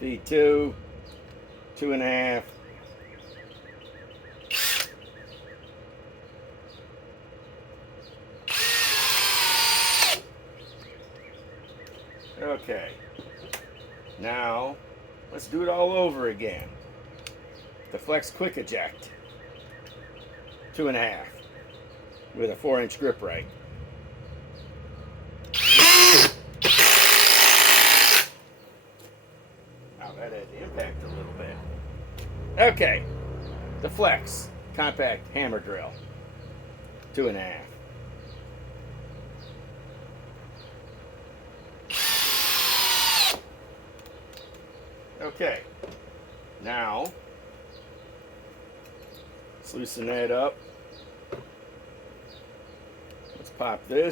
Speed 2, 2.5. Okay. Now, let's do it all over again. The flex quick eject. 2.5 with a 4-inch grip right. Now that had to impact a little bit. Okay. The flex compact hammer drill. 2.5. Okay. Now, let's loosen that up. Let's pop this.